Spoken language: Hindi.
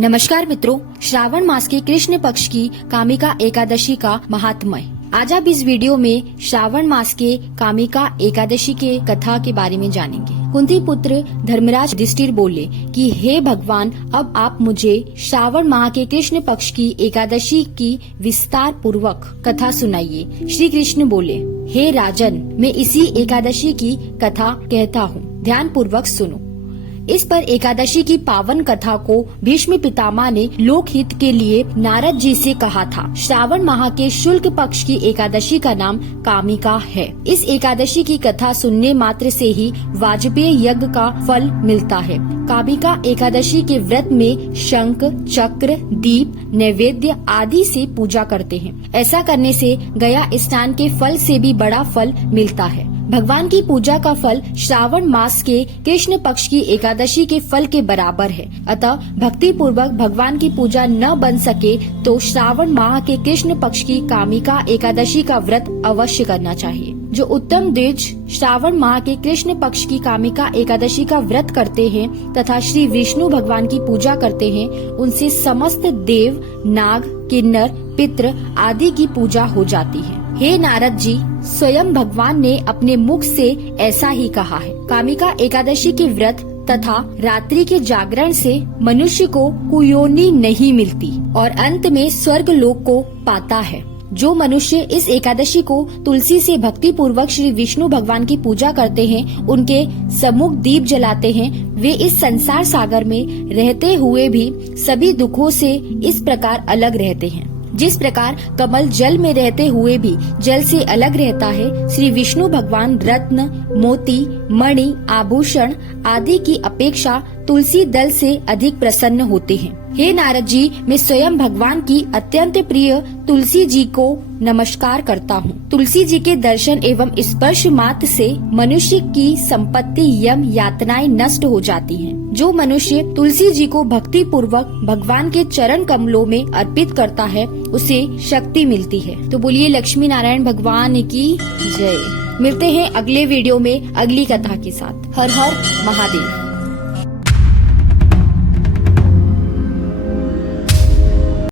नमस्कार मित्रों, श्रावण मास के कृष्ण पक्ष की कामिका एकादशी का महात्म्य। आज आप इस वीडियो में श्रावण मास के कामिका एकादशी के कथा के बारे में जानेंगे। कुंती पुत्र धर्मराज युधिष्ठिर बोले कि हे भगवान, अब आप मुझे श्रावण माह के कृष्ण पक्ष की एकादशी की विस्तार पूर्वक कथा सुनाइए। श्री कृष्ण बोले, हे राजन, मैं इसी एकादशी की कथा कहता हूँ, ध्यान पूर्वक सुनो। इस पर एकादशी की पावन कथा को भीष्म पितामह ने लोकहित के लिए नारद जी से कहा था। श्रावण माह के शुक्ल पक्ष की एकादशी का नाम कामिका है। इस एकादशी की कथा सुनने मात्र से ही वाजपेय यज्ञ का फल मिलता है। कामिका एकादशी के व्रत में शंख, चक्र, दीप, नैवेद्य आदि से पूजा करते हैं। ऐसा करने से गया स्नान के फल से भी बड़ा फल मिलता है। भगवान की पूजा का फल श्रावण मास के कृष्ण पक्ष की एकादशी के फल के बराबर है। अतः भक्ति पूर्वक भगवान की पूजा न बन सके तो श्रावण माह के कृष्ण पक्ष की कामिका एकादशी का व्रत अवश्य करना चाहिए। जो उत्तम द्विज श्रावण माह के कृष्ण पक्ष की कामिका एकादशी का व्रत करते हैं तथा श्री विष्णु भगवान की पूजा करते हैं, उनसे समस्त देव, नाग, किन्नर, पितृ आदि की पूजा हो जाती है। हे नारद जी, स्वयं भगवान ने अपने मुख से ऐसा ही कहा है। कामिका एकादशी के व्रत तथा रात्रि के जागरण से मनुष्य को कुयोनि नहीं मिलती और अंत में स्वर्ग लोक को पाता है। जो मनुष्य इस एकादशी को तुलसी से भक्ति पूर्वक श्री विष्णु भगवान की पूजा करते हैं, उनके सम्मुख दीप जलाते हैं, वे इस संसार सागर में रहते हुए भी सभी दुखों से इस प्रकार अलग रहते हैं। जिस प्रकार कमल जल में रहते हुए भी जल से अलग रहता है, श्री विष्णु भगवान रत्न, मोती, मणि, आभूषण आदि की अपेक्षा तुलसी दल से अधिक प्रसन्न होते हैं। हे नारद जी, मैं स्वयं भगवान की अत्यंत प्रिय तुलसी जी को नमस्कार करता हूँ। तुलसी जी के दर्शन एवं स्पर्श मात्र से मनुष्य की संपत्ति, यम, यातनाएं नष्ट हो जाती हैं। जो मनुष्य तुलसी जी को भक्ति पूर्वक भगवान के चरण कमलों में अर्पित करता है, उसे शक्ति मिलती है। तो बोलिए लक्ष्मी नारायण भगवान की जय। मिलते हैं अगले वीडियो में अगली कथा के साथ। हर हर महादेव।